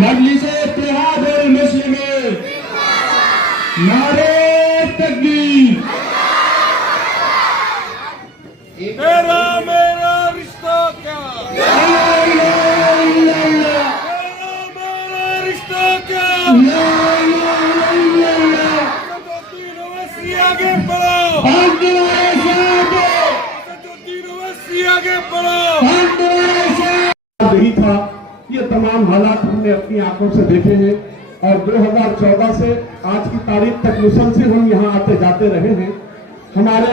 मजलिस-ए-इत्तेहादुल मुस्लिमीन, नारे तकबीर। तेरा मेरा रिश्ता क्या, ला इलाहा इल्लल्लाह, तेरा मेरा रिश्ता क्या, ला इलाहा इल्लल्लाह। असदुद्दीन ओवैसी आगे बढ़ो, हम तुम्हारे साथ हैं, असदुद्दीन ओवैसी आगे बढ़ो। हम तुम्हारे साथ। यही था, ये तमाम हालात हमने अपनी आंखों से देखे हैं और 2014 से आज की तारीख तक मुसलसल हम यहाँ आते जाते रहे हैं। हमारे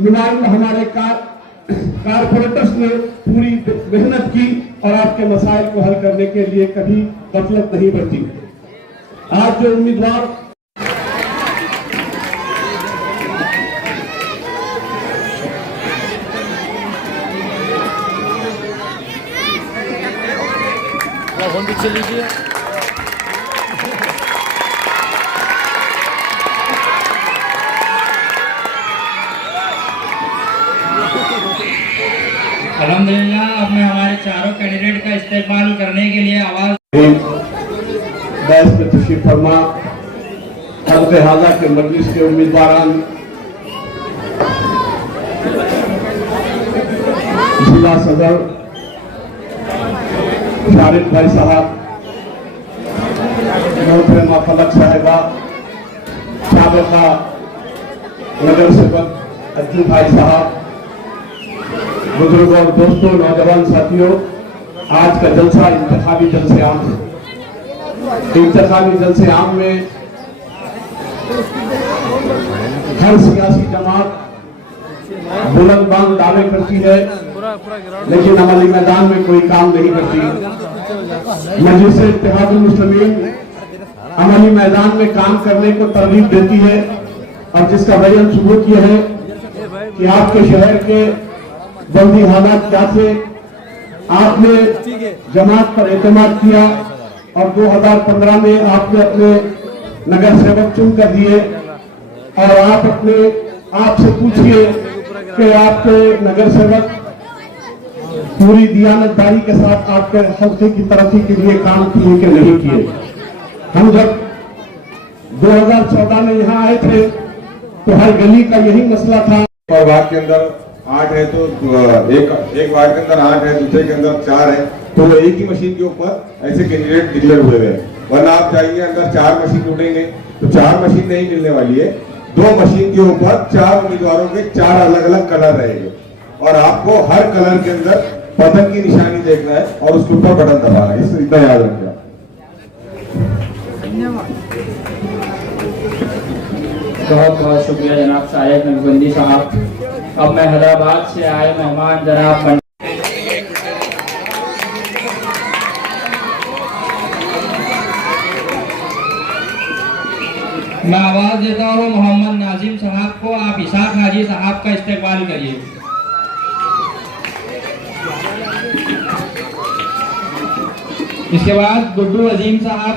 नुमाइंदे, हमारे कारपोरेटर्स ने पूरी मेहनत की और आपके मसाइल को हल करने के लिए कभी गफलत नहीं बरती। आज जो उम्मीदवार पीछे लीजिए। अल्हम्दुलिल्लाह, अब मैं हमारे चारों कैंडिडेट का इस्तेमाल करने के लिए आवाज बैस में तशरीफ फरमा हज़रत हाजा के मजलिस के उम्मीदवारान जिला सदर शारिक भाई साहब, मोहतरमा फलक साहिबा, साबिका नगर सेवक अज्जू भाई साहब, बुजुर्गों और दोस्तों, नौजवान साथियों, आज का जलसा इंतखाबी जलसे आम है। इंतखाबी जलसे आम में हर सियासी जमात बुलंद बांग दावे करती है, लेकिन अमली मैदान में कोई काम नहीं करती। मजलिस-ए-इत्तेहादुल मुस्लिमीन अमली मैदान में काम करने को तरगीब देती है और जिसका बयान सबूत यह है कि आपके शहर के बंदी हालात क्या थे, आपने जमात पर एतमाद किया और 2015 में आपने अपने नगर सेवक चुन कर दिए और आप से पूछिए कि आपके नगर सेवक पूरी दियानतदारी के साथ आपके हल्के की तरक्की के लिए काम किए कि नहीं किए। हम जब 2014 में यहाँ आए थे तो हर गली का यही मसला था। और वार्ड के अंदर 8 है तो एक वार्ड के अंदर 8 है, दूसरे के अंदर 4 है, तो एक ही मशीन के ऊपर ऐसे कैंडिडेट डिक्लेयर हुए हैं। वरना आप चाहिए अंदर 4 मशीन जुड़ेंगे तो 4 मशीन नहीं मिलने वाली है। 2 मशीन के ऊपर 4 उम्मीदवारों के 4 अलग अलग कलर रहेंगे और आपको हर कलर के अंदर बटन की निशानी देखना है और उसके ऊपर बटन दबाना है। इससे इतना याद रखिए। बहुत बहुत शुक्रिया जनाब शायद नकबंदी साहब। अब मैं हैदराबाद से आए मेहमान जनाब मैं आवाज देता हूँ मोहम्मद नाजिम साहब को। आप इसाक हाजी साहब का इस्तेमाल करिए। इसके बाद गुड्डू अजीम साहब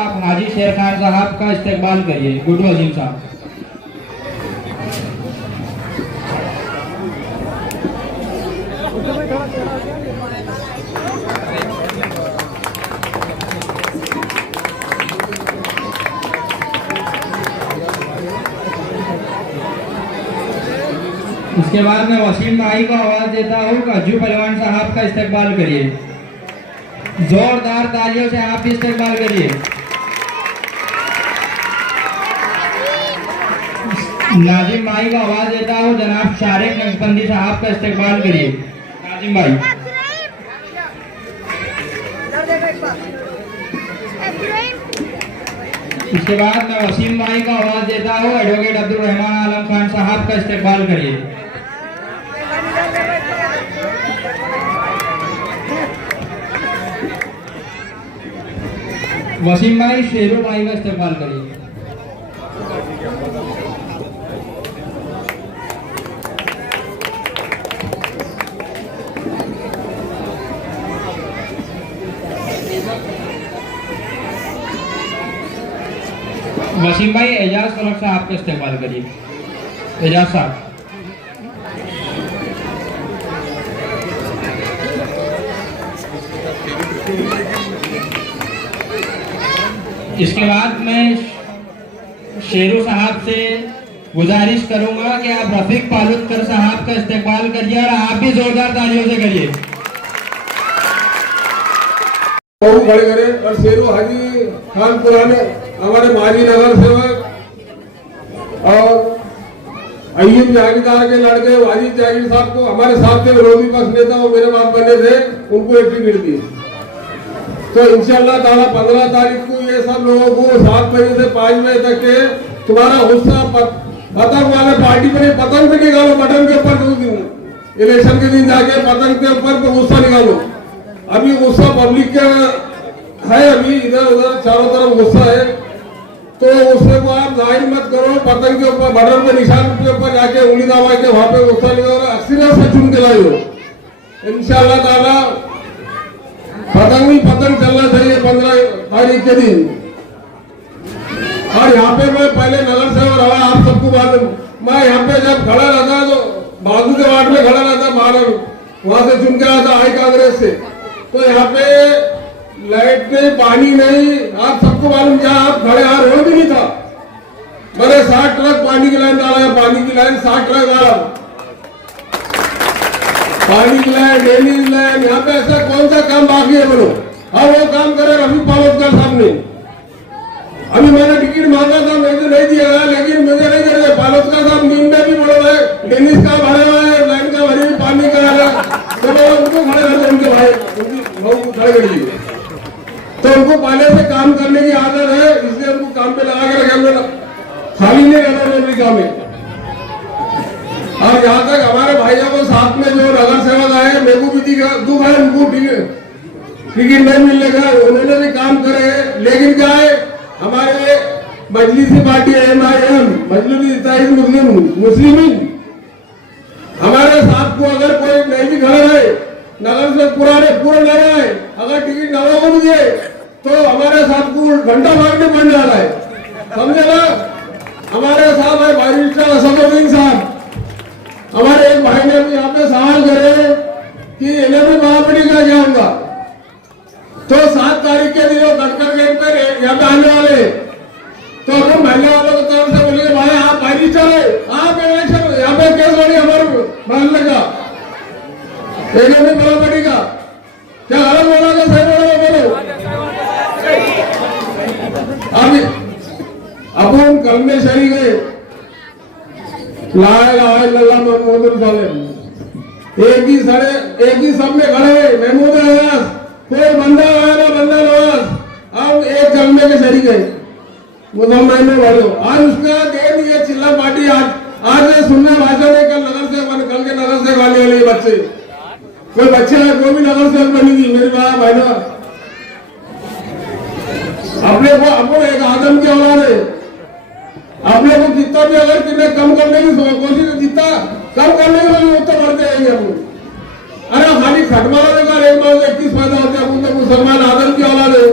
आप हाजी शेर खान साहब का इस्तेमाल करिए। गुड्डू अजीम साहब। इसके बाद मैं वसीम भाई को आवाज देता हूँ। अज्जू पहलवान साहब का इस्तेमाल करिए। जोरदार तालियों से आप भी इस्तेमाल करिए। नाजिम भाई को आवाज देता हूँ। जनाब शारिक नक्शबंदी साहब का इस्तेमाल करिए। नाजिम भाई। इसके बाद मैं वसीम भाई को आवाज देता हूँ। एडवोकेट अब्दुल रहमान आलम खान साहब का इस्तेमाल करिए। वसीम भाई शेरू भाई का इस्तेमाल करिए। वसीम भाई एजाज फलक साहब का इस्तेमाल करिए। एजाज साहब। इसके बाद मैं शेरू साहब से गुजारिश करूंगा कि आप रफीक पालुतकर साहब का इस्तेकबाल करिए और आप भी जोरदार तालियों से करिए। बहुत खड़े करें। और शेरू हाजी खान पुराने हमारे माजी नगर सेवक और अय्यूब जागीरदार के लड़के वाजिद जागीर साहब को हमारे साथ थे, विरोधी पक्ष नेता वो मेरे बाप बने थे, उनको एक टिकट दी। तो इंशाअल्लाह ताला 15 तारीख को ये सब लोगों को 7 बजे से 5 बजे तक के तुम्हारा गुस्सा पतंग वाले पार्टी पर पतंग से निकालो, बटन के ऊपर इलेक्शन के दिन जाके पतंग के ऊपर गुस्सा निकालो। अभी गुस्सा पब्लिक का है, अभी इधर उधर चारों तरफ गुस्सा है, तो उससे को आप जाहिर मत करो। पतंग के ऊपर बटन के निशान के ऊपर जाके उंगली दबा के वहां पे गुस्सा निकालो, अक्सर से चुन के लाइयो। इंशाअल्लाह ताला पतंग ही पतंग चलना चाहिए 15 तारीख के दिन। और यहाँ पे मैं पहले नगर सेवक रहा, आप सबको मालूम, मैं यहाँ पे जब खड़ा रहता तो बाजू के वार्ड में खड़ा रहता, बाहर वहां से चुन के आता आई कांग्रेस से। तो यहाँ पे लाइट नहीं, पानी नहीं, आप सबको मालूम, जहाँ आप खड़े यहाँ रोड भी नहीं था। मैंने 60 ट्रक पानी की लाइन डाला है, पानी की लाइन 60 ट्रक डाला, पानी की लाइन, डेली लाइन। यहाँ पे ऐसा कौन सा काम बाकी है बोलो? अब वो काम करे रफीक पालुतकर साहब ने। अभी मैंने टिकट मांगा था, मैं तो नहीं दिया, लेकिन मुझे नहीं दे रहे। पालुतकर साहब नींद में भी बोल रहे हैं, डेनिस का भरा हुआ है, लाइन का भरी पानी का है, तो उनको खड़े करते, उनके भाई उनकी भाव को खड़े कर दिए। तो उनको पहले से काम करने की आदत है, इसलिए उनको काम पे लगा के रखे, खाली नहीं रहना अमेरिका में। और यहाँ तक हमारे भाइयों को साथ में जो नगर सेवक आए, मेरे को भी दुख है, उनको टिकट नहीं मिलने का, उन्होंने भी काम करे। लेकिन क्या है, हमारे मजलिसी पार्टी MIM मुस्लिमीन हमारे साथ को अगर कोई नहीं भी खड़ा है, नगर से पूरा लग रहा है, अगर टिकट नवा को मुझे तो हमारे साथ को घंटा मारने पड़ जा रहा है, समझे ना। हमारे साथ है बैरिस्टर असदुद्दीन साहब। हमारे एक भाई ने भी यहाँ पे सवाल करे कि इन्हें भी महापड़ी का क्या होगा। तो 7 तारीख के दिन कटकर गेट पर यहाँ पे आने वाले, तो हम महल्ले वालों को तरफ से बोलेंगे भाई आप बैरिस्टर है, आप इलेक्शन यहाँ पे केस बनी हमारे महल्ले का, इन्हें भी महापड़ी का क्या गलत बोला था, सही बोला बोलो। अभी अपन कल में शरीक है, ला इलाहा इल्लल्लाह मुहम्मदुर रसूलुल्लाह, एक ही सब में खड़े महमूद अब्बास, कोई बंदा आया ना बंदा नवाज, अब एक कलमे के शरीक है मुसलमान वालों। आज उसका दे दिए चिल्ला पार्टी, आज सुनने भाषा ने कल के नगर से वाले वाले बच्चे, कोई बच्चे है, कोई भी नगर से बनेगी मेरी बहना। अपने को एक आदम की औलाद है, अपने को जितना भी अगर कितने कम करने की कोशिश, जितना कम करने की कोशिश उतना बढ़ते आएंगे अपन। अरे खाली खटमारा देगा, एक बार 21 पैदा होते हैं, तो मुसलमान आदम की औलाद है।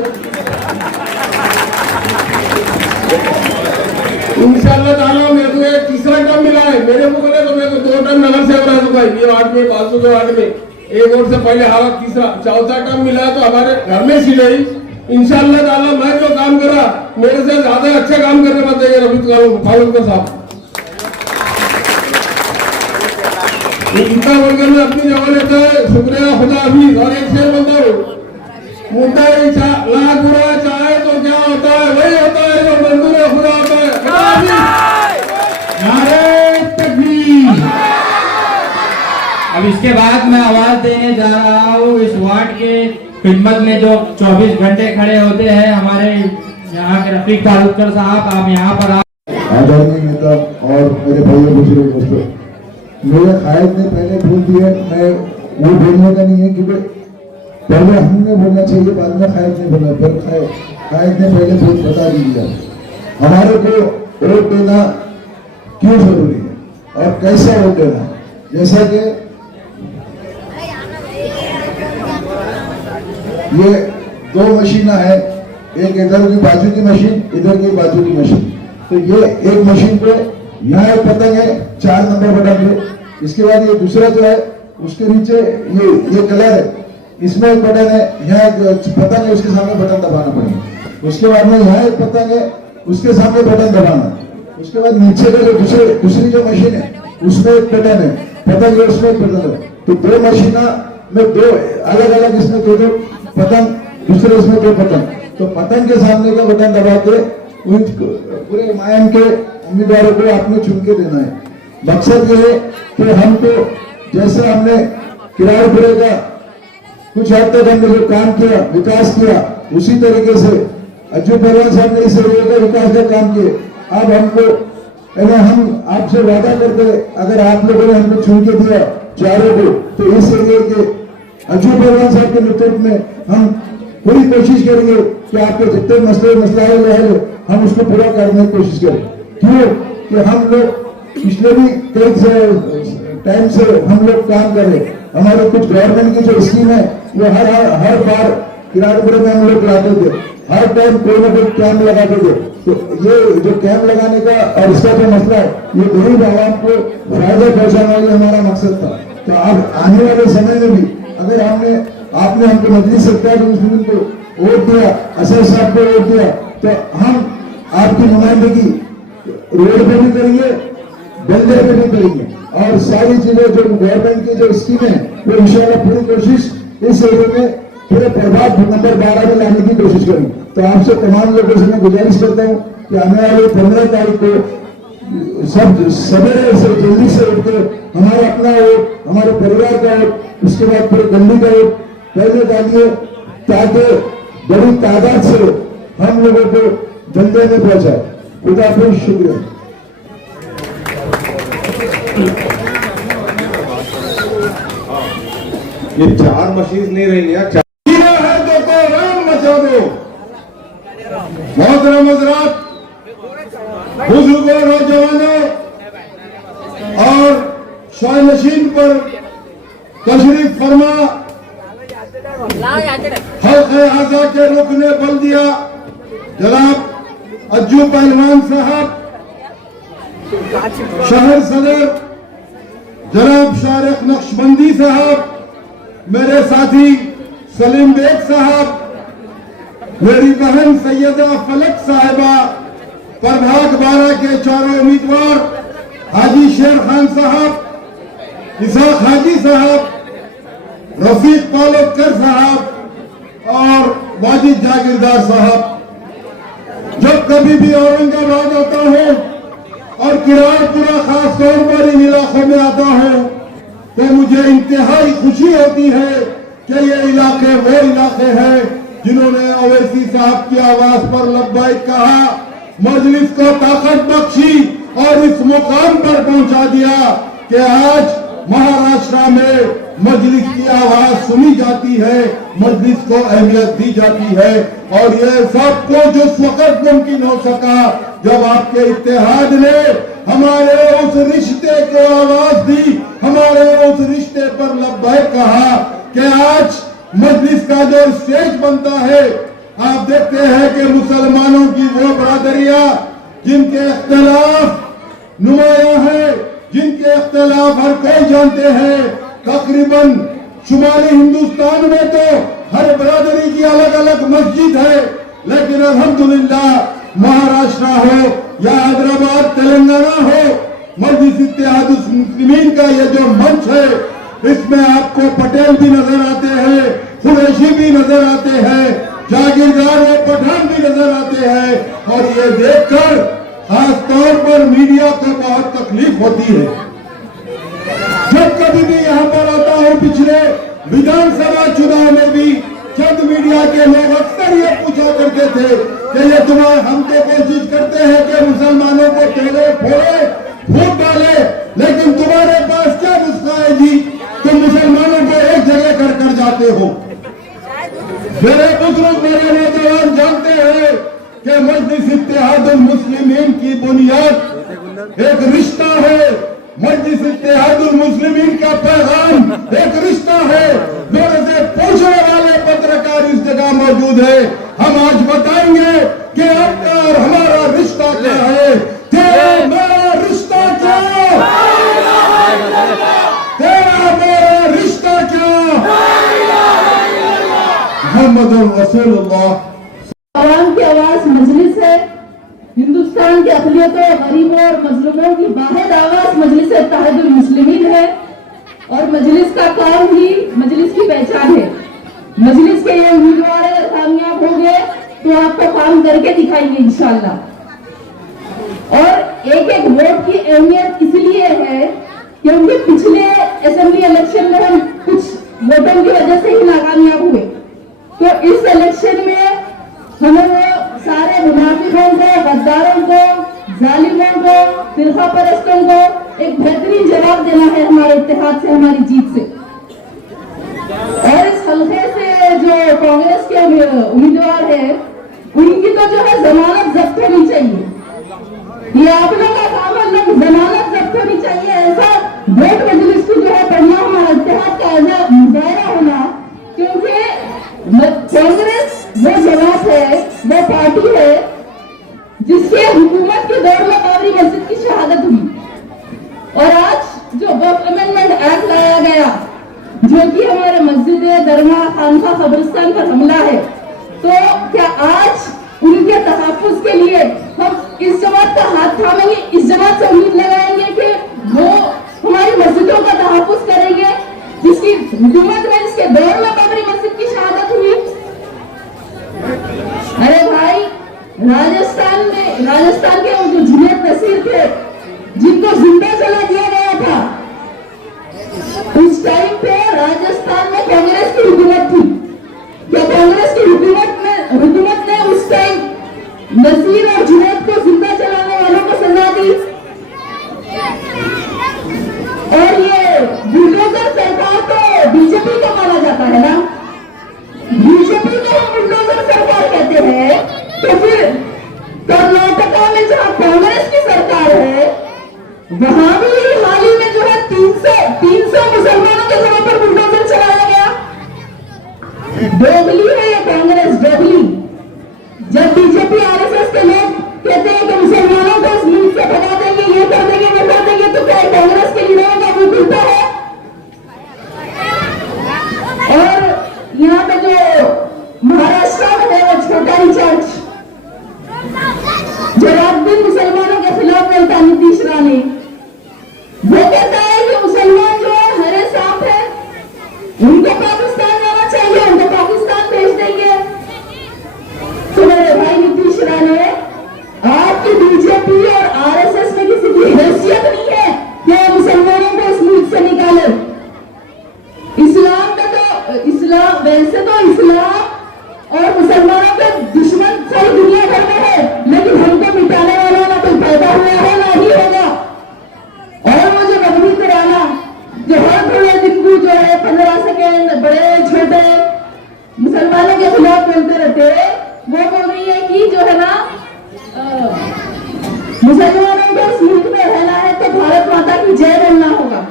इंशाअल्लाह ताला मेरे को एक तीसरा टर्म मिला है, मेरे को बोले तो मेरे को 2 टर्म नगर सेवक रह चुका है, ये 8 में 508 में, एक और से पहले हालत तीसरा चौथा टर्म मिला है, तो हमारे घर में सीट है। इंशाअल्लाह ताला मैं जो काम करा मेरे से ज्यादा अच्छा काम करने मत देंगे रफीक पालुतकर साहब। इतना बोलकर मैं अपनी जगह लेता है, शुक्रिया, खुदा हाफिज। और एक शेर बोलता हूँ, मुद्दा लाख बुरा चाहे तो क्या होता है, वही होता है जो मंजूर है खुदा होता है। नारे तकबीर। अब इसके बाद मैं आवाज देने जा रहा हूँ इस वार्ड के खिदमत में जो 24 घंटे खड़े होते हैं, हमारे यहाँ के रफीक पालुतकर साहब, आप यहाँ पर आदरणीय नेता और मेरे भाइयों बुजुर्ग दोस्तों, मेरे कायद ने पहले बोल दिया, मैं वो बोलने का नहीं है कि पहले हमने बोलना चाहिए, बाद में कायद ने बोला, पर कायद ने पहले बता दिया हमारे को वोट देना क्यों जरूरी है और कैसा वोट देना। जैसा कि ये 2 मशीन है, एक इधर की बाजू की मशीन, इधर की बाजू की मशीन, तो ये एक मशीन पे यहाँ एक पतंग है 4 नंबर बटन पे, इसके बाद ये दूसरा जो है उसके नीचे ये कलर है, इसमें एक बटन है, यहाँ पतंग है, उसके सामने बटन दबाना पड़ेगा। उसके बाद में यहाँ एक पतंग है, उसके सामने बटन दबाना, उसके बाद नीचे का जो दूसरी जो मशीन है उसमें एक बटन है, पतंग है उसमें एक बटन है, तो दो मशीन में दो अलग अलग इसमें दो पतंग, दूसरे इसमें दो पतंग, तो पतंग के सामने का बटन दबा के पूरे मायन के उम्मीदवारों को आपने चुन के देना है। मकसद ये है कि हमको जैसे हमने किराड़पुरे का कुछ हद तक हमने जो काम किया, विकास किया, उसी तरीके से अज्जू पहलवान साहब ने इस एरिया का विकास का काम किए। अब हमको हम आपसे वादा करते, अगर आप लोगों ने हमको चुन के दिया चारों को, तो इस एरिया के अज्जू पहलवान साहब के नेतृत्व में हम पूरी कोशिश करेंगे कि आपके जितने मसला है हम उसको पूरा करने की कोशिश करें। क्यों कि हम लोग पिछले भी कई टाइम से हम लोग काम कर रहे, हमारे कुछ गवर्नमेंट की जो स्कीम है वो हर बार किराड़पुरे में हम लोग लाते थे, हर टाइम कोई ना कोई कैंप लगाते थे। तो ये जो कैंप लगाने का और इसका जो मसला है, ये गरीब आवाम को फायदा पहुंचाना ही हमारा मकसद था। तो अब आने वाले समय में भी अगर आपने हमको मजलिस इत्तेहाद-उल-मुस्लिमीन को वोट दिया, असद साहब को वोट दिया, तो हम आपकी नुमाइंदगी रोड पे भी करेंगे, बंदे पे भी करेंगे, और सारी चीजें जो गवर्नमेंट की जो स्कीम है वो इंशाल्लाह पूरी कोशिश इस एरिया में पूरे प्रभाव नंबर 12 में लाने की कोशिश करेंगे। तो आपसे तमाम लोगों से मैं गुजारिश करता हूँ कि आने वाले 15 तारीख को सब सवेरे से जल्दी से उठकर हमारा अपना वोट, हमारे परिवार का वोट, उसके बाद पूरे गली का वोट पहले डालिए, ताकि बड़ी तादाद से हम लोगों को जल्दी में पहुंचाए। खुदा हाफिज़, शुक्रिया। ये 4 मशीन नहीं रही है, है तो राम मचा दो। मोहतरम हज़रात, बुजुर्गों, नौजवानों और शायनशीन पर तशरीफ फरमा हल्क़े आज़ा के रुकने बल्दिया जनाब अज्जू पहलवान साहब, शहर सदर जनाब शारिक नक्शबंदी साहब, मेरे साथी सलीम बेग साहब, मेरी बहन सैयदा फलक साहिबा, प्रभाग 12 के चारों उम्मीदवार हाजी शेर खान साहब, इसाक हाजी साहब, रफीक पालोकर साहब और वाजिद जागीरदार साहब। जब कभी भी औरंगाबाद आता हूँ और किराड़पुरा खास तौर पर इन इलाकों में आता हूँ, तो मुझे इंतहाई खुशी होती है कि ये इलाके वो इलाके हैं जिन्होंने अवैसी साहब की आवाज पर लब्बैक कहा, मजलिस को ताकत बख्शी और इस मुकाम पर पहुंचा दिया कि आज महाराष्ट्र में मजलिस की आवाज सुनी जाती है, मजलिस को अहमियत दी जाती है। और ये सब कुछ उस वक्त मुमकिन हो सका जब आपके इत्तेहाद ने हमारे उस रिश्ते को आवाज दी, हमारे उस रिश्ते पर लब्बैक कहा कि आज मजलिस का जो स्टेज बनता है, आप देखते हैं कि मुसलमानों की वो बरादरियां जिनके इख्तिलाफ नुमाया है, जिनके इख्तिलाफ हर कोई जानते हैं, तकरीबन शुमाली हिंदुस्तान में तो हर बरादरी की अलग अलग मस्जिद है, लेकिन अल्हम्दुलिल्लाह महाराष्ट्र हो या हैदराबाद तेलंगाना हो, मजलिस इत्तेहाद-उल-मुस्लिमीन का ये जो मंच है, इसमें आपको पटेल भी नजर आते हैं, कुरैशी भी नजर आते हैं, जागीरदार व पठान भी नजर आते हैं। और ये देखकर खास तौर पर मीडिया को बहुत तकलीफ होती है। जब कभी भी यहाँ पर आता हूँ, पिछले विधानसभा चुनाव में भी चंद मीडिया के लोग अक्सर ये पूछा करते थे कि ये तुम्हारे हम तो कोशिश करते हैं कि मुसलमानों को तोड़े फोड़े फूट डाले, लेकिन तुम्हारे पास क्या नुस्खा है जी, तुम मुसलमानों को एक जगह कर जाते हो। मेरे बुजुर्ग, मेरे नौजवान जानते हैं कि मजलिस इत्तेहाद-उल-मुस्लिमीन की बुनियाद एक रिश्ता है, मजलिस इत्तेहाद-उल-मुस्लिमीन का पैगाम एक रिश्ता है। मेरे से पूछने वाले पत्रकार इस जगह मौजूद है, हम आज बताएंगे कि आपका और हमारा रिश्ता क्या है। तेरा मेरा रिश्ता क्या, तेरा मेरा रिश्ता क्या, मोहम्मद रसूलुल्लाह। आवाम की आवाज हिंदुस्तान के अक़लियतों, गरीबों और मजलूमों की वाहिद आवाज मजलिस इत्तेहादुल मुस्लिमीन है और मजलिस का काम ही मजलिस की पहचान है। मजलिस के ये उम्मीदवार अगर कामयाब हो गए तो आपको काम करके दिखाएंगे इंशाल्लाह। और एक एक वोट की अहमियत इसलिए है क्योंकि पिछले असेंबली इलेक्शन में हम कुछ वोटों की वजह से ही नाकामयाब हुए, तो इस इलेक्शन में हमें वो सारे मुनाफिकों को, गद्दारों को, जालिमों को, फिरका परस्तों को एक बेहतरीन जवाब देना है हमारे इत्तेहाद से, हमारी जीत से। और इस हल्के से जो कांग्रेस के उम्मीदवार है उनकी तो जो है जमानत जब्त होनी चाहिए। ये आप लोग का काम है, लोग जमानत जब्त होनी चाहिए। ऐसा वोट मजलिस को जो है पढ़ना हमारा इत्तेहाद का ऐसा मुजाहरा होना, क्योंकि कांग्रेस वो जमात है, वो पार्टी है जिसके हुकूमत के दौर में बाबरी मस्जिद की शहादत हुई। और आज जो वक्फ अमेंडमेंट एक्ट लाया गया जो कि हमारे मस्जिद, दरगाह, खानका, कब्रिस्तान पर हमला है, तो क्या आज उनके तहफ्फुज़ के लिए हम इस जमात का हाथ थामेंगे, इस जमात से उम्मीद लगाएंगे कि वो हमारी मस्जिदों का तहफ्फुज़ करेंगे जिसकी हुकूमत में, जिसके दौर में बाबरी मस्जिद की शहादत हुई? अरे भाई, राजस्थान के वो जो जुनैद नसीर थे जिनको जिंदा जला दिया गया था, उस टाइम पे राजस्थान में कांग्रेस की हुकूमत थी। क्या कांग्रेस की हुकूमत ने उस टाइम नसीर और जुनैद को जिंदा जलाने वालों को सजा दी? और ये बुलडोजर सरकार तो बीजेपी को माना जाता है ना, बीजेपी को हम बुलडोजर सरकार कहते हैं, तो फिर कर्नाटका में जहां कांग्रेस की सरकार है वहां भी हाल ही में जो है 300 मुसलमानों के जगह पर बुलडोजर चलाया गया। डोगली है ये कांग्रेस, डोगली। जब बीजेपी आरएसएस के लोग कहते हैं कि मुसलमानों को इस मुल्क से भगा देंगे, ये कर देंगे, वो कर देंगे, तो क्या कांग्रेस के लीडरों का मुंह खुलता है? और यहाँ पे जो महाराष्ट्र में है वो छोटा ही चर्च जो रात दिन मुसलमानों के खिलाफ बोलता नीतीश राणे, वो कहता है कि मुसलमान जो है हरे सांप है, उनको पाकिस्तान जाना चाहिए, उनको पाकिस्तान भेज देंगे। तो मेरे भाई नीतीश राणे, आपकी बीजेपी और आरएसएस में किसी की हैसियत नहीं है कि मुसलमानों को इस मुल्क से निकाले। वैसे तो इस्लाम और मुसलमानों के दुश्मन सारी दुनिया भर में है, लेकिन हमको मिटाने वाला ना कोई पैदा हुआ है ना ही होगा। और वो जो रबनी कराना जो हर थोड़े दिन को जो है 15 सेकेंड बड़े छोटे मुसलमानों के खिलाफ बोलते रहते, वो बोल रही है कि जो है ना मुसलमानों को इस मुल्क में रहना है तो भारत माता की जय बोलना होगा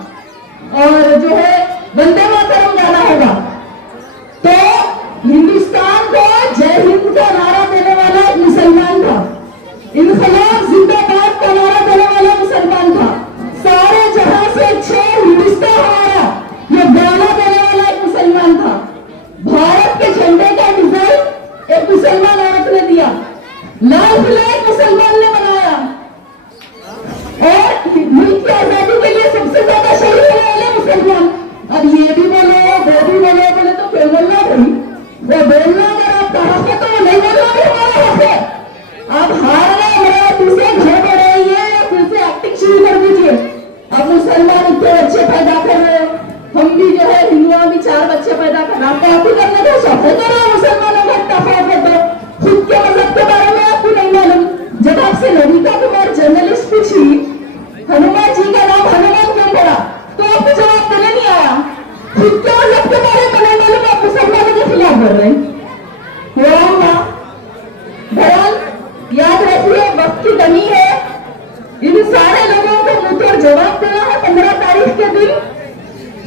और जो है वंदे मातरम गाना होगा। तो हिंदुस्तान को जय हिंद का नारा देने वाला एक मुसलमान था, इनकलाब जिंदाबाद का नारा देने वाला मुसलमान था, सारे जहां से अच्छे हिंदुस्तान हमारा ये गाना देने वाला एक मुसलमान था। भारत के झंडे का डिजाइन एक मुसलमान औरत ने दिया, लाल किला एक मुसलमान ने बनाया और मुल्क की आजादी के लिए सबसे ज्यादा शहीद होने वाले मुसलमान। अब ये भी बोलो, वो भी बोलो, बोले तो फिर बोलना भाई, वो बोलना अगर आप कहा है तो वो नहीं बोलना भी हमारा हक है। आप हार रहे हैं, दूसरे घर में रहिए या फिर से एक्टिंग शुरू कर दीजिए। अब मुसलमान इतने बच्चे पैदा कर रहे हैं, हम भी जो है हिंदुओं भी 4 बच्चे पैदा कर रहे हैं, आपको आप ही करने का शौक है तो मुसलमानों का तफावत दो। खुद के मजहब के बारे में आपको नहीं मालूम। जब आपसे ललिता कुमार जर्नलिस्ट पूछी हनुमान जी का नाम हनुमान क्यों पड़ा, तो आपको जवाब देने नहीं आया। खुद के मजहब के बारे में नहीं मालूम, आप मुसलमानों के खिलाफ बोल रहे हैं। बहरहाल याद रखिए, वक्त की कमी है, इन सारे लोगों को मुंहतोड़ जवाब देना है 15 तारीख के दिन।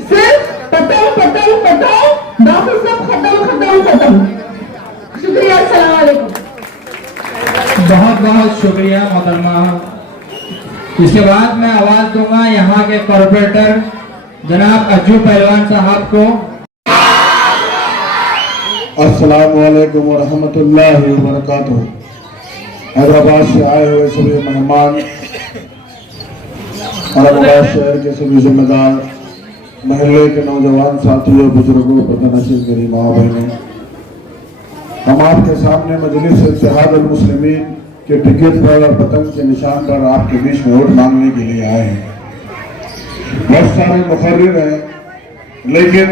सिर्फ पतंग पतंग पतंग, बाकी सब खत्म खत्म खत्म। शुक्रिया, अस्सलाम वालेकुम। बहुत बहुत शुक्रिया मोहतरमा। इसके बाद मैं आवाज दूंगा यहाँ के कॉर्पोरेटर जनाब अज्जू पहलवान साहब को। अस्सलाम वालेकुम व रहमतुल्लाहि व बरकातुहू। हैदराबाद से आए हुए सभी मेहमान, औरंगाबाद शहर के सभी जिम्मेदार, महल्ले के नौजवान साथियों, बुजुर्गों, प्रधानशील मेरी माँ बहनें, हम आपके सामने मजलिस इत्तेहाद अल मुस्लिमीन के टिकट पर और पतंग के निशान पर आपके बीच में वोट मांगने के लिए आए हैं। बहुत सारे मुखर्रिर हैं, लेकिन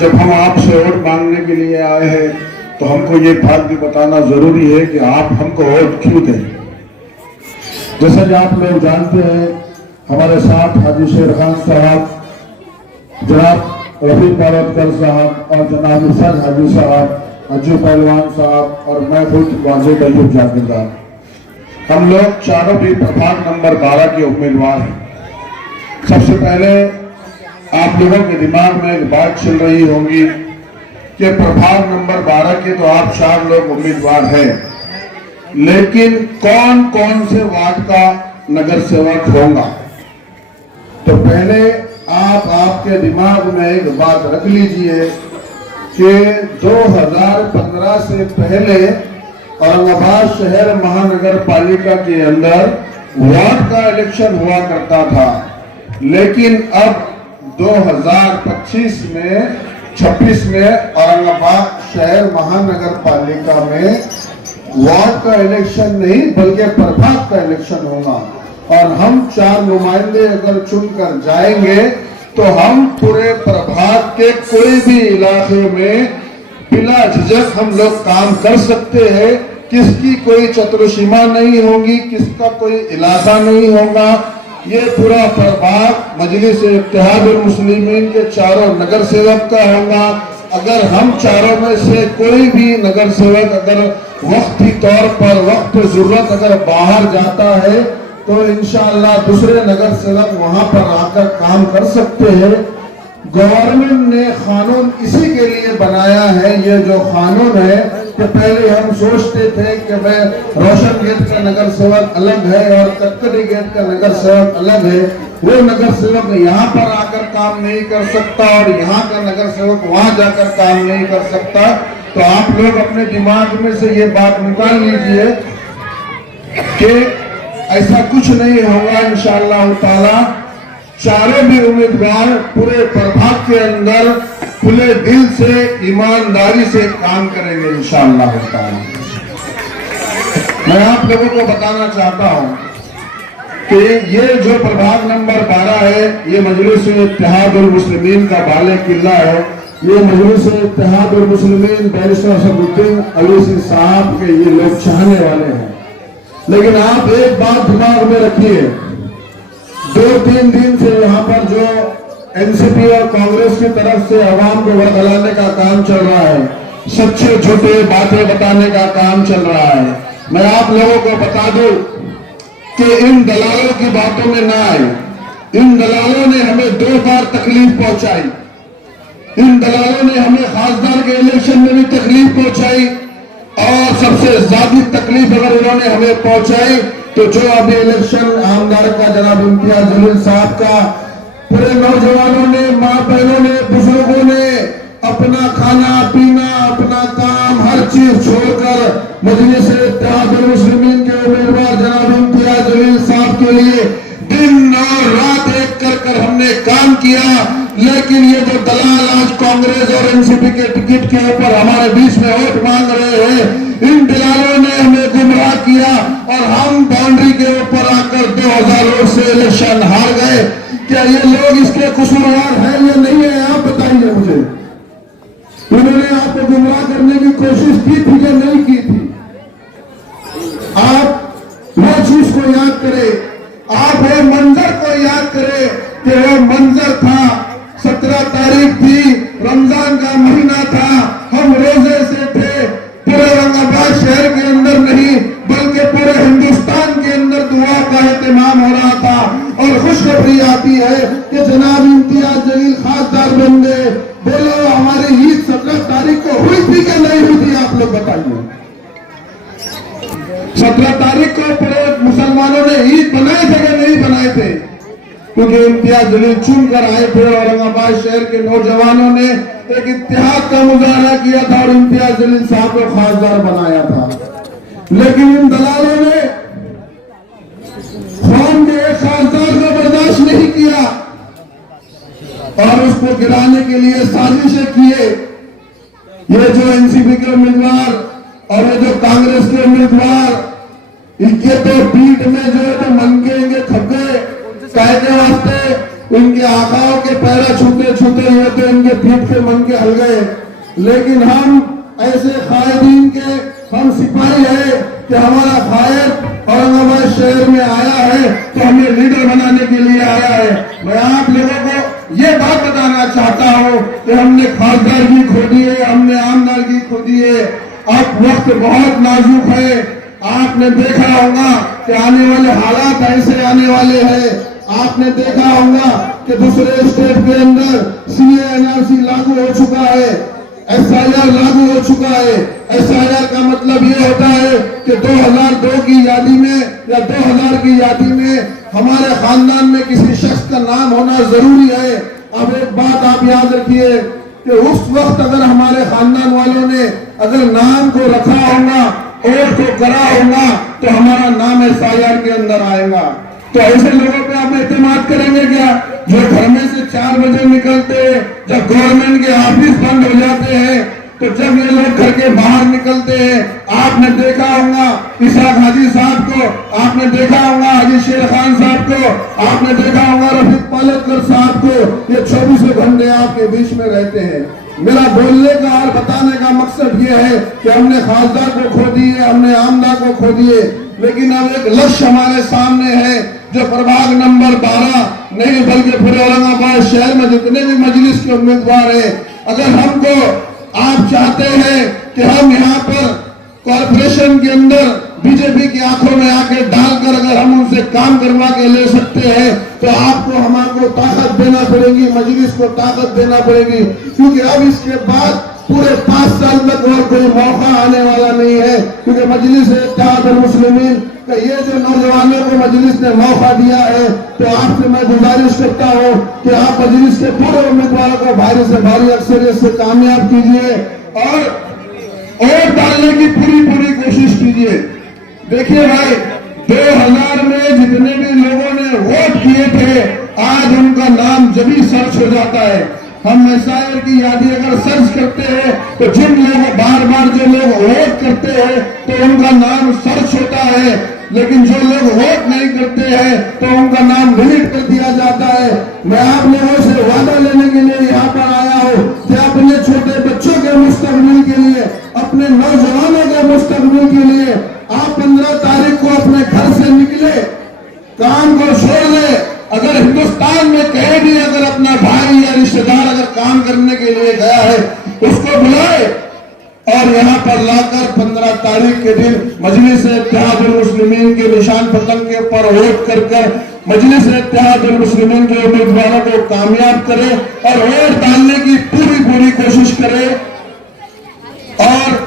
जब हम आपसे वोट मांगने के लिए आए हैं तो हमको ये बात भी बताना जरूरी है कि आप हमको वोट क्यों दें। जैसा कि आप लोग जानते हैं, हमारे साथ हाजी शेर खान साहब, जनाब रफीक पालवतकर साहब और जनाब इरफान हाजी साहब, अज्जू पहलवान साहब और मैं खुद वाजिद अयूब जागीरदार, हम लोग चारों भी प्रभाग नंबर 12 के उम्मीदवार हैं। सबसे पहले आप लोगों के दिमाग में एक बात चल रही होगी कि प्रभाग नंबर 12 के तो आप 4 लोग उम्मीदवार हैं, लेकिन कौन कौन से वार्ड का नगर सेवक होगा। तो पहले आप आपके दिमाग में एक बात रख लीजिए कि 2015 से पहले औरंगाबाद शहर महानगर पालिका के अंदर वार्ड का इलेक्शन हुआ करता था, लेकिन अब 2026 में 26 में औरंगाबाद शहर महानगर पालिका में वार्ड का इलेक्शन नहीं बल्कि प्रभाग का इलेक्शन होगा। और हम 4 नुमाइंदे अगर चुनकर जाएंगे तो हम पूरे प्रभाग के कोई भी इलाके में बिला झिझक हम लोग काम कर सकते हैं। किसकी कोई चतुर्सीमा नहीं होगी, किसका कोई इलाका नहीं होगा। ये पूरा प्रभाग मजलिस इत्तेहाद अल मुस्लिमीन के चारों नगर सेवक का होगा। अगर हम चारों में से कोई भी नगर सेवक अगर वक्ती तौर पर वक्त जरूरत अगर बाहर जाता है तो इंशाअल्लाह दूसरे नगर सेवक वहां पर आकर काम कर सकते हैं। गवर्नमेंट ने कानून इसी के लिए बनाया है। ये जो कानून है कि पहले हम सोचते थे कि मैं रोशन गेट का नगर सेवक अलग है और कटकटी गेट का नगर सेवक अलग है, वो नगर सेवक यहाँ पर आकर काम नहीं कर सकता और यहाँ का नगर सेवक वहां जाकर काम नहीं कर सकता। तो आप लोग अपने दिमाग में से ये बात निकाल लीजिए कि ऐसा कुछ नहीं होगा। इंशाअल्लाह ताला चारों भी उम्मीदवार पूरे प्रभाग के अंदर खुले दिल से ईमानदारी से काम करेंगे इंशाअल्लाह ताला। मैं आप लोगों को बताना चाहता हूं कि ये जो प्रभाग नंबर 12 है, ये मजलिस इत्तेहाद अल मुस्लिमीन का बाले किला है। ये मजलिस इत्तेहाद अल मुस्लिमीन बैरिस्टर असदुद्दीन अवीसी साहब के ये लोग चाहने वाले हैं। लेकिन आप एक बात दिमाग में रखिए, 2-3 दिन से यहाँ पर जो एनसीपी और कांग्रेस की तरफ से आवाम को बरगलाने का काम चल रहा है, सच्चे झूठे बातें बताने का काम चल रहा है। मैं आप लोगों को बता दूं कि इन दलालों की बातों में ना आए। इन दलालों ने हमें 2 बार तकलीफ पहुंचाई। इन दलालों ने हमें खासदार के इलेक्शन में भी तकलीफ पहुंचाई और सबसे ज्यादा तकलीफ अगर उन्होंने हमें पहुंचाई तो जो अभी इलेक्शन आमदार का जनाब इम्तियाज जलील साहब का, पूरे नौजवानों ने, माँ बहनों ने, बुजुर्गों ने अपना खाना पीना, अपना काम, हर चीज छोड़कर मजलिस इत्तेहाद अल मुस्लिमीन के उम्मीदवार जनाब इम्तियाज जलील साहब के लिए दिन और रात एक कर हमने काम किया। लेकिन ये जो दलाल आज कांग्रेस और एनसीपी के टिकट के ऊपर हमारे बीच में वोट मांग रहे हैं, इन दलालों ने हमें गुमराह किया और हम बाउंड्री के ऊपर आकर 2000 वोट से इलेक्शन हार गए। क्या ये लोग इसके कसूरवार हैं या नहीं है, आप बताइए मुझे। उन्होंने आपको गुमराह करने की कोशिश की थी या नहीं की थी? आप वो चीज को याद करें, आप वो मंजर को याद करें कि वो मंजर था 17 तारीख थी, रमजान का महीना था, हम रोजे से थे। पूरे औरंगाबाद शहर के अंदर नहीं बल्कि पूरे हिंदुस्तान के अंदर दुआ का एहतमाम हो रहा था और खुशखबरी आती है कि जनाब इम्तियाज जलील खासदार बन गए। बोलो हमारी ईद 17 तारीख को हुई थी कि नहीं हुई थी, आप लोग बताइए। 17 तारीख को पूरे मुसलमानों ने ईद बनाए थे कि नहीं बनाए थे? क्योंकि इम्तियाज जलील चुन कर आए थे। औरंगाबाद शहर के नौजवानों ने एक इत्तेहाद का मुजाहरा किया था और इम्तियाज जलील साहब को खासदार बनाया था। लेकिन इन दलालों ने कौम के एक खासदार को बर्दाश्त नहीं किया और उसको गिराने के लिए साजिशें किए। ये जो एनसीपी के उम्मीदवार और ये जो कांग्रेस के उम्मीदवार, इनके तो पीठ में जो है तो मंगे खब्बे कहने वास्ते उनके आकाओं के पैरा छूते छूते हुए तो इनके पीठ के मंगे हल गए। लेकिन हम ऐसे कायदीन के हम सिपाही है कि हमारा कायद औरंगाबाद शहर में आया है तो हमें लीडर बनाने के लिए आया है। मैं आप लोगों को ये बात बताना चाहता हूँ कि हमने खासदारगी खो दी है, हमने आमदारगी खो दी है। अब वक्त बहुत नाजुक है। आपने देखा होगा कि आने वाले हालात ऐसे आने वाले हैं। आपने देखा होगा कि दूसरे स्टेट के अंदर सीए एनआरसी लागू हो चुका है, एसआईआर लागू हो चुका है। एसआईआर का मतलब ये होता है कि 2002 की यादी में या 2000 की यादी में हमारे खानदान में किसी शख्स का नाम होना जरूरी है। अब एक बात आप याद रखिए कि उस वक्त अगर हमारे खानदान वालों ने अगर नाम को रखा होगा और को करा होगा तो हमारा नाम एसआईआर के अंदर आएगा। तो ऐसे लोगों पे आप एतमाद करेंगे क्या जो घर में से 4 बजे निकलते हैं, जब गवर्नमेंट के ऑफिस बंद हो जाते हैं तो जब ये लोग घर के बाहर निकलते हैं। आपने देखा होगा इसाक हाजी साहब को, आपने देखा होगा हाजी शेर खान साहब को, आपने देखा होगा रफीक पालेकर साहब को। ये 24 घंटे आपके बीच में रहते हैं। मेरा बोलने का और बताने का मकसद ये है कि हमने खासदार को खो दिए, हमने आमदार को खो दिए, लेकिन अब एक लक्ष्य हमारे सामने है जो प्रभाग नंबर 12 नहीं बल्कि पूरे औरंगाबाद शहर में जितने भी मजलिस के उम्मीदवार हैं, अगर हमको आप चाहते हैं कि हम यहाँ पर कॉर्पोरेशन के अंदर बीजेपी की आंखों में आके डालकर अगर हम उनसे काम करवा के ले सकते हैं तो आपको हमको ताकत देना पड़ेगी, मजलिस को ताकत देना पड़ेगी। क्योंकि अब इसके बाद पूरे 5 साल तक और कोई मौका आने वाला नहीं है। क्योंकि मजलिस इत्तेहादुल मुस्लिमीन का ये जो नौजवानों को मजलिस ने मौका दिया है तो आपसे मैं गुजारिश करता हूँ कि आप मजलिस के पूरे उम्मीदवारों को भारी से भारी अक्सरियत से कामयाब कीजिए और वोट डालने की पूरी कोशिश कीजिए। देखिए भाई, 2000 में जितने भी लोगों ने वोट किए थे आज उनका नाम जब ही सर्च हो जाता है। हम एसआईआर की यादी अगर सर्च करते हैं तो जिन लोगों बार जो लोग वोट करते हैं तो उनका नाम सर्च होता है, लेकिन जो लोग वोट नहीं करते हैं तो उनका नाम डिलीट कर दिया जाता है। मैं आप लोगों से वादा लेने के लिए यहाँ पर आया हूँ कि अपने छोटे बच्चों के मुस्तकबिल के लिए, अपने नौजवानों के मुस्तकबिल के लिए आप 15 तारीख को अपने घर से निकले, काम को छोड़ ले। अगर हिंदुस्तान में कहीं भी अगर अपना भाई या रिश्तेदार अगर काम करने के लिए गया है उसको बुलाए और यहाँ पर लाकर 15 तारीख के दिन मजलिस इत्तेहादुल मुस्लिमीन के निशान पतंग के ऊपर वोट कर मजलिस इत्तेहादुल मुस्लिमीन के उम्मीदवारों को कामयाब करे और वोट डालने की पूरी कोशिश करे। और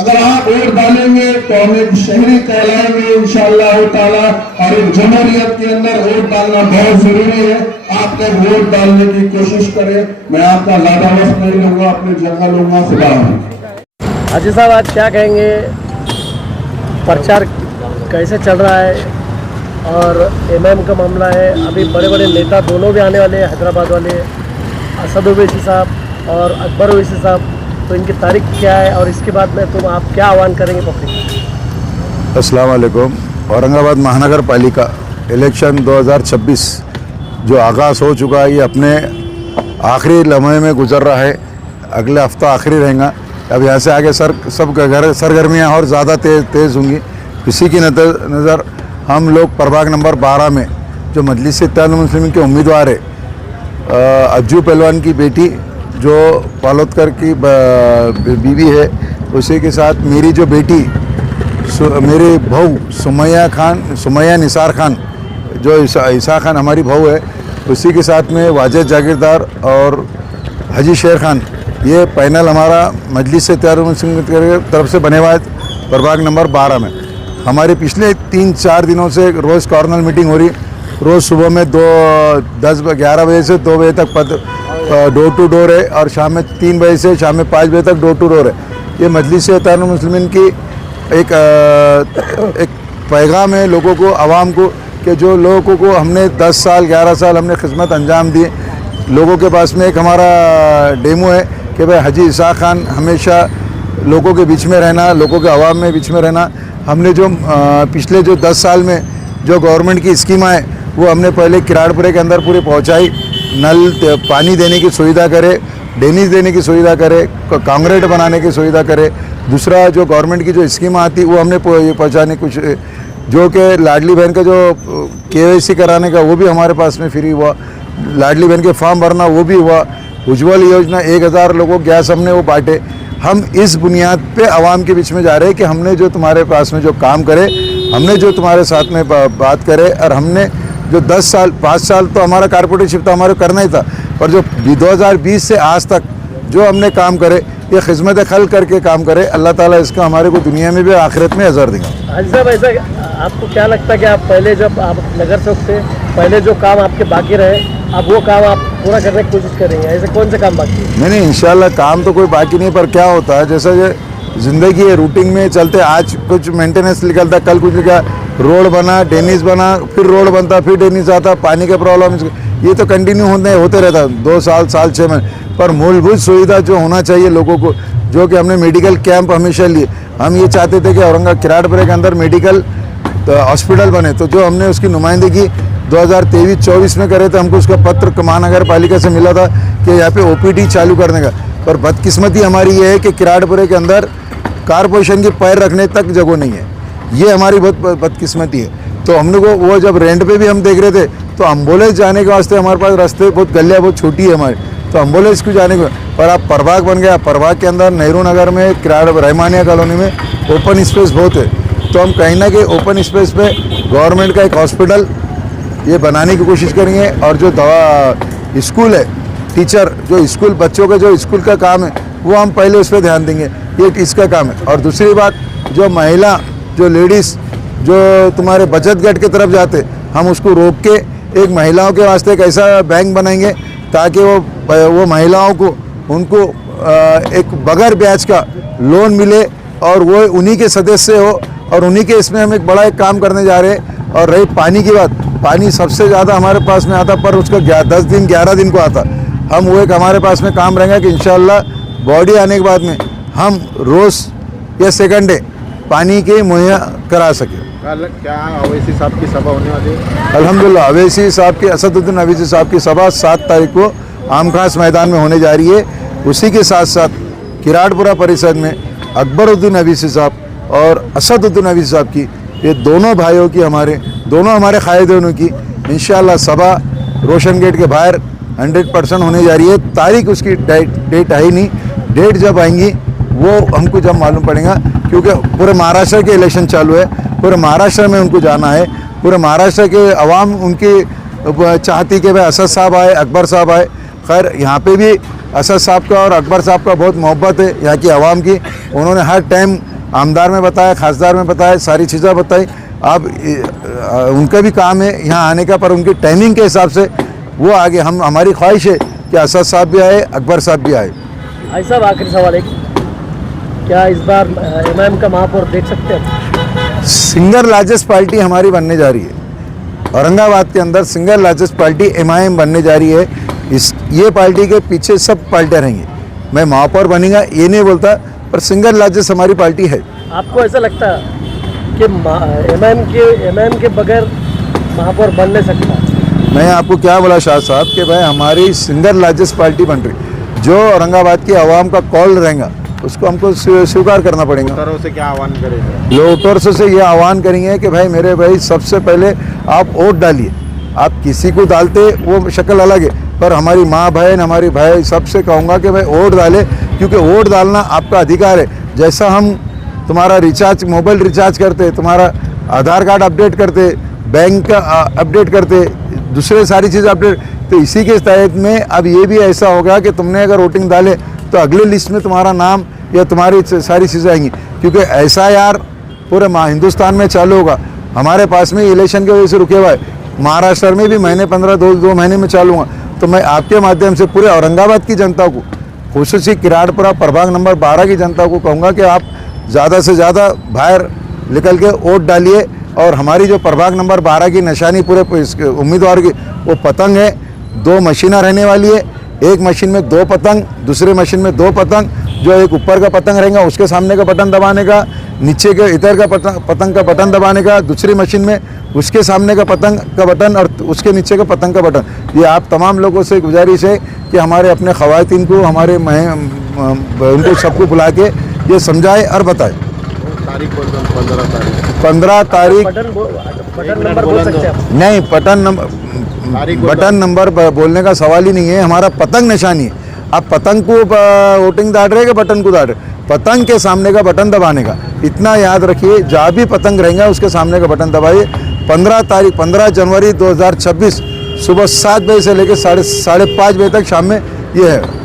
अगर आप वोट डालेंगे तो हम एक शहरी कहलाएंगे इंशाअल्लाह ताला। और एक जमहूरियत के अंदर वोट डालना बहुत जरूरी है। आप लोग वोट डालने की कोशिश करें। मैं आपका ज्यादा वक्त नहीं लूंगा, अपनी जगह लूंगा। खुदा हाफिज़। हाजी साहब, आज क्या कहेंगे, प्रचार कैसे चल रहा है और एमएम का मामला है। अभी बड़े बड़े नेता दोनों भी आने वाले हैं, हैदराबाद वाले असद ओवैसी साहब और अकबर ओवैसी साहब, तो इनकी तारीख क्या है और इसके बाद में तुम आप क्या आह्वान करेंगे पब्लिक? अस्सलाम वालेकुम। औरंगाबाद महानगर पालिका इलेक्शन 2026 जो आगाज़ हो चुका है, ये अपने आखिरी लम्हे में गुजर रहा है। अगले हफ्ता आखिरी रहेगा। अब यहाँ से आगे सब सरगर्मियाँ और ज़्यादा तेज़ होंगी। इसी की नज़र हम लोग प्रभाग नंबर 12 में जो मजलिस इत्तेहादुल मुस्लिमीन के उम्मीदवार है, अज्जू पहलवान की बेटी जो पालोदकर की बीवी है, उसी के साथ मेरी जो बेटी मेरी बहू सुमैया निसार खान जो ईसा खान हमारी बहू है, उसी के साथ में वाजिद जागीरदार और हाजी शेर खान, ये पैनल हमारा मजलिस इत्तेहादुल मुस्लिमीन की तरफ से बने हुआ है प्रभाग नंबर 12 में। हमारे पिछले 3-4 दिनों से रोज़ कॉर्नर मीटिंग हो रही। रोज़ सुबह में 11 बजे से 2 बजे तक डोर टू डोर है और शाम में 3 बजे से शाम में 5 बजे तक डोर टू डोर है। ये मजलिस इत्तेहादुल मुस्लिमीन की एक पैगाम है लोगों को, आवाम को, कि जो लोगों को हमने 10 साल 11 साल हमने खिदमत अंजाम दी। लोगों के पास में एक हमारा डेमो है कि भाई हाजी इसाक खान हमेशा लोगों के बीच में रहना, लोगों के आवाम में बीच में रहना। हमने जो पिछले जो 10 साल में जो गवर्नमेंट की स्कीम है वो हमने पहले किराड़पुरे के अंदर पूरी पहुंचाई। नल पानी देने की सुविधा करे, ड्रेनेज देने की सुविधा करे, कांक्रीट बनाने की सुविधा करे। दूसरा जो गवर्नमेंट की जो स्कीम आती वो हमने पहुँचाने कुछ, जो कि लाडली बहन का जो KYC कराने का वो भी हमारे पास में फ्री हुआ, लाडली बहन के फॉर्म भरना वो भी हुआ, उज्ज्वल योजना 1000 लोगों को गैस हमने वो बांटे। हम इस बुनियाद पे आवाम के बीच में जा रहे हैं कि हमने जो तुम्हारे पास में जो काम करे, हमने जो तुम्हारे साथ में बात करे, और हमने जो 10 साल 5 साल तो हमारा कारपोरेटरशिप तो हमारे करना ही था, पर जो 2020 से आज तक जो हमने काम करे ये खिदमत खल करके काम करे, अल्लाह ताला इसका हमारे को दुनिया में भी आखिरत में अजर देगा। हाजी साहब, ऐसा आपको क्या लगता है कि आप पहले जब आप नगर सेवक थे, पहले जो काम आपके बाकी रहे अब वो काम आप पूरा करने की कोशिश करेंगे? ऐसे कौन से काम बाकी है? नहीं, इंशाल्लाह काम तो कोई बाकी नहीं, पर क्या होता है जैसा ये ज़िंदगी है, रूटीन में चलते, आज कुछ मेंटेनेंस निकलता, कल कुछ लिखा, रोड बना, ड्रेनेज बना, फिर रोड बनता, फिर ड्रेनेज आता, पानी का प्रॉब्लम, ये तो कंटिन्यू होते रहता 2 साल 6 महीने। पर मूलभूत सुविधा जो होना चाहिए लोगों को, जो कि हमने मेडिकल कैंप हमेशा लिए, हम ये चाहते थे कि औरंगाबाद किराड़पुरे के अंदर मेडिकल हॉस्पिटल बने, तो जो हमने उसकी नुमाइंदगी 2023-24 में करे थे, हमको उसका पत्र महानगर पालिका से मिला था कि यहाँ पे OPD चालू करने का। पर बदकिस्मती हमारी ये है कि किराड़पुरे के अंदर कारपोरेशन की पैर रखने तक जगह नहीं है, ये हमारी बहुत बदकिस्मती है। तो हम लोग को वो जब रेंट पे भी हम देख रहे थे तो एम्बुलेंस जाने के वास्ते हमारे पास रास्ते बहुत गलियाँ बहुत छोटी है हमारी, तो एम्बुलेंस को जाने को, पर अब प्रभाग बन गया। प्रभाग के अंदर नेहरू नगर में रहमानिया कॉलोनी में ओपन स्पेस बहुत है, तो हम कहीं ना कहीं ओपन स्पेस पे गवर्नमेंट का एक हॉस्पिटल ये बनाने की कोशिश करेंगे। और जो दवा स्कूल है, टीचर जो स्कूल बच्चों का जो स्कूल का काम है वो हम पहले उस पर ध्यान देंगे, ये इसका काम है। और दूसरी बात, जो महिला जो लेडीज़ जो तुम्हारे बचत गट की तरफ जाते, हम उसको रोक के एक महिलाओं के वास्ते एक ऐसा बैंक बनाएंगे ताकि वो महिलाओं को उनको एक बगैर ब्याज का लोन मिले और वो उन्हीं के सदस्य हो, और उन्हीं के इसमें हम एक बड़ा एक काम करने जा रहे हैं। और रही पानी की बात, पानी सबसे ज़्यादा हमारे पास में आता, पर उसका 10 दिन 11 दिन को आता। हम वो एक हमारे पास में काम रहेगा कि इंशाल्लाह बॉडी आने के बाद में हम रोज़ या सेकंड डे पानी के मुहैया करा सकें। कल क्या अवैसी साहब की सभा होने वाली है? अल्हम्दुलिल्लाह अवैसी साहब की, असदुद्दीन अवैसी साहब की सभा 7 तारीख को आमखास मैदान में होने जा रही है। उसी के साथ साथ किराड़पुरा परिषद में अकबरुद्दीन अवैसी साहब और असदुद्दीन अवैसी साहब की, ये दोनों भाइयों की, दोनों हमारे कायदों की इंशाअल्लाह सभा रोशन गेट के बाहर 100% होने जा रही है। तारीख उसकी डेट आई नहीं, डेट जब आएंगी वो हमको जब मालूम पड़ेगा, क्योंकि पूरे महाराष्ट्र के इलेक्शन चालू है, पूरे महाराष्ट्र में उनको जाना है, पूरे महाराष्ट्र के अवाम उनकी चाहती कि भाई असद साहब आए, अकबर साहब आए। खैर यहाँ पे भी असद साहब का और अकबर साहब का बहुत मोहब्बत है यहाँ की आवाम की, उन्होंने हर टाइम आमदार में बताया, खासदार में बताया, सारी चीज़ें बताई। अब उनका भी काम है यहाँ आने का, पर उनकी टाइमिंग के हिसाब से वो आगे, हमारी ख्वाहिश है कि असद साहब भी आए, अकबर साहब भी आए। भाई साहब, आखिरी सवाल है, क्या इस बार इमाम का महापौर देख सकते हैं? सिंगल लार्जेस्ट पार्टी हमारी बनने जा रही है औरंगाबाद के अंदर, सिंगल लार्जेस्ट पार्टी MIM बनने जा रही है। ये पार्टी के पीछे सब पार्टियाँ रहेंगी। मैं महापौर बनेगा ये नहीं बोलता, पर सिंगल लार्जेस्ट हमारी पार्टी है। आपको ऐसा लगता है कि MIM के बगैर महापौर बन नहीं सकता? मैं आपको क्या बोला शाह साहब कि भाई हमारी सिंगल लार्जेस्ट पार्टी बन रही, जो औरंगाबाद की आवाम का कॉल रहेगा उसको हमको स्वीकार करना पड़ेगा। वोटरों से क्या आह्वान करेंगे? वोटरों से ये आह्वान करेंगे कि भाई मेरे भाई सबसे पहले आप वोट डालिए। आप किसी को डालते वो शक्ल अलग है, पर हमारी माँ बहन, हमारी भाई सबसे कहूँगा कि भाई वोट डाले, क्योंकि वोट डालना आपका अधिकार है। जैसा हम तुम्हारा रिचार्ज, मोबाइल रिचार्ज करते, तुम्हारा आधार कार्ड अपडेट करते, बैंक का अपडेट करते, दूसरे सारी चीज़ अपडेट, तो इसी के तहत में अब ये भी ऐसा होगा कि तुमने अगर वोटिंग डाले तो अगले लिस्ट में तुम्हारा नाम या तुम्हारी सारी चीज़ें आएंगी, क्योंकि ऐसा यार पूरे हिंदुस्तान में चालू होगा। हमारे पास में इलेक्शन की वजह से रुके हुआ है, महाराष्ट्र में भी महीने 15 महीने में चालू हुआ। तो मैं आपके माध्यम से पूरे औरंगाबाद की जनता को, खुसूसी किराड़पुरा प्रभाग नंबर 12 की जनता को कहूँगा कि आप ज़्यादा से ज़्यादा बाहर निकल के वोट डालिए। और हमारी जो प्रभाग नंबर 12 की निशानी पूरे उम्मीदवार की वो पतंग है। 2 मशीनें रहने वाली है, एक मशीन में 2 पतंग, दूसरे मशीन में 2 पतंग। जो एक ऊपर का पतंग रहेगा उसके सामने का बटन दबाने का, नीचे के इधर का पतंग का बटन दबाने का, दूसरी मशीन में उसके सामने का पतंग का बटन और उसके नीचे का पतंग का बटन। ये आप तमाम लोगों से गुजारिश है कि हमारे अपने ख़वातीन को, हमारे उनको सबको बुला के ये समझाए और बताए। 15 तारीख बटन नंबर बोल सकते हैं आप? नहीं, बटन नंबर बोलने का सवाल ही नहीं है, हमारा पतंग निशानी है। आप पतंग को वोटिंग डाल रहे हैं कि बटन को डाल रहे हैं? पतंग के सामने का बटन दबाने का, इतना याद रखिए। जहाँ भी पतंग रहेंगे उसके सामने का बटन दबाइए। 15 जनवरी 2026 सुबह 7 बजे से लेकर 5:30 बजे तक शाम में ये है।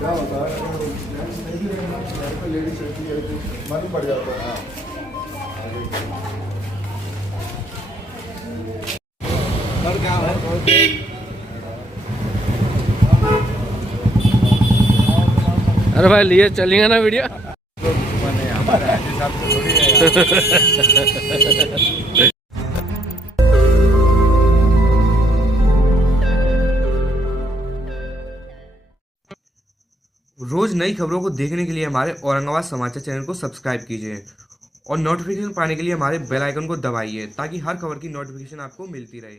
क्या होता है लेडीज मालूम पड़ जाता है। अरे भाई लिए चलेंगे ना वीडियो। रोज नई खबरों को देखने के लिए हमारे औरंगाबाद समाचार चैनल को सब्सक्राइब कीजिए और नोटिफिकेशन पाने के लिए हमारे बेल आइकन को दबाइए ताकि हर खबर की नोटिफिकेशन आपको मिलती रहे।